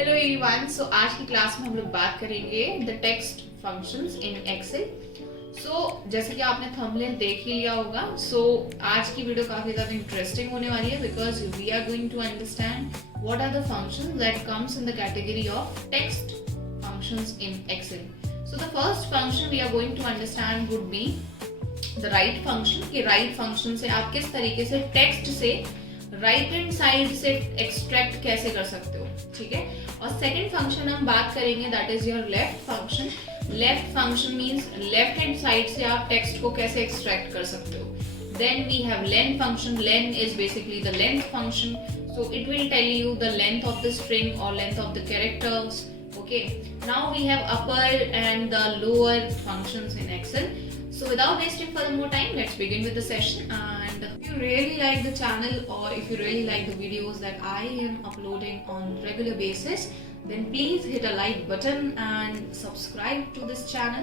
Hello everyone, सो आज की क्लास में हम लोग बात करेंगे the text functions in Excel. जैसे कि आपने थंबनेल देख ही लिया होगा, आज की वीडियो काफी ज्यादा इंटरेस्टिंग होने वाली है because we are going to understand what are the functions that comes in the category of text functions in Excel. So the first function we are going to understand would be the right function. कि right function से आप किस तरीके से text से right hand side से extract कैसे कर सकते हो, ठीक है। और सेकंड फंक्शन हम बात करेंगे that is your left function. Left function means left hand side से आप टेक्स्ट को कैसे एक्सट्रैक्ट कर सकते हो। Then we have len function. Len is basically the length function, so it will tell you the length of the string और length of the characters. Okay, now we have upper and the lower functions in Excel. So without wasting further more time, let's begin with the session. And if you really like the channel or if you really like the videos that I am uploading on regular basis, then please hit a like button and subscribe to this channel.